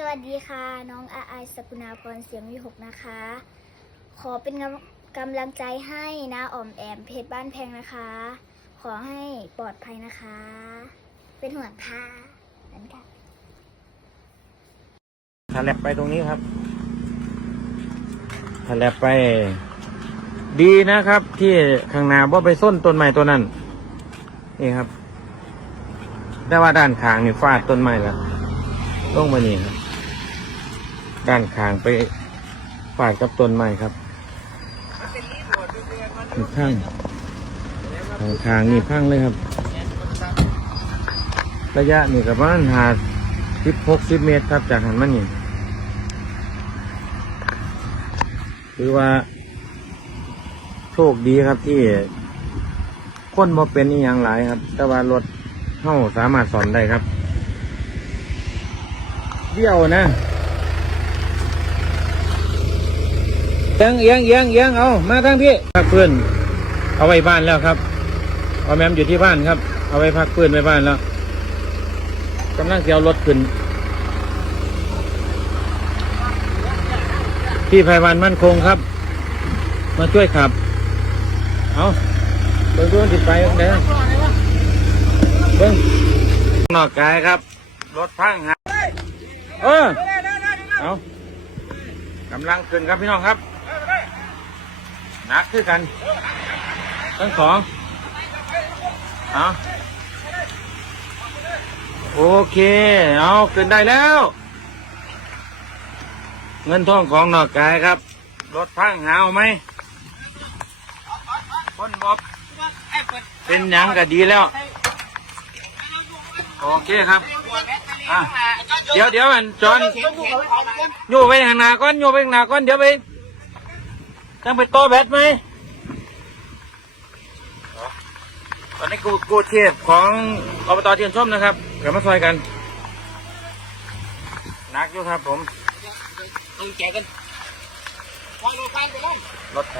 สวัสดีค่ะ น้องอาไอสกุณาพรเสียงวิหกนะคะ ขอเป็นกำกำลังใจให้นะอ่อมแอมเพชรบ้านแพงนะคะ ขอให้ปลอดภัยนะคะ เป็นห่วงค่ะนั่นค่ะถลบไปตรงนี้ครับถลบไป ดีนะครับ ที่ข้างหน้าว่าไปส้นต้นไม้ตัวนั้นนี่ครับ แต่ว่าด้านข้างนี่ฟาดต้นไม้แล้วลงมานี่ครับ ด้านข้างไปฟาดกับต้นไม้ครับนี่พังทางทางนี่พังเลยครับ ระยะนี่กับบ้านหาสิบหกสิบเมตรครับจากหันมานี่คือว่า โชคดีครับที่คนบ่เป็นอีหยังหลายครับ แต่ว่ารถเฮาสามารถสอนได้ครับเดี่ยวนะ เอียงเอียงเอียงเอียงเอามาทั้งพี่พักเพื่อนเอาไว้บ้านแล้วครับเอาแมมอยู่ที่บ้านครับ เอาไว้พักเพื่อนไว้บ้านแล้วกำลังจะเอารถขึ้นพี่ไพวันมั่นคงครับ มาช่วยขับ เอาเบิ่งดูมันติดไปไหนเบิ่งนอกกายครับ รถพังฮะเออเอากำลังขึ้นครับพี่น้องครับ นักขึ้นกัน ทั้งสองเอาโอเค เอาขึ้นได้แล้ว เงินทองของหนอกกายครับ รถพังหาวไหมคนบอบเป็นหยังก็ดีแล้ว โอเคครับอะเดี๋ยวเดี๋ยวอันจอนโยไปข้างหน้าก่อนโยไปข้างหน้าก่อนเดี๋ยวไป ต้องไปโตอแบตไหมตอนนี้กูกูเทียบของอบตเทียนส้มนะครับเดี๋ยวมาซอยกันหนักอยู่ครับผมต้องแจกกันวางโลกันไปเล้วรถไถ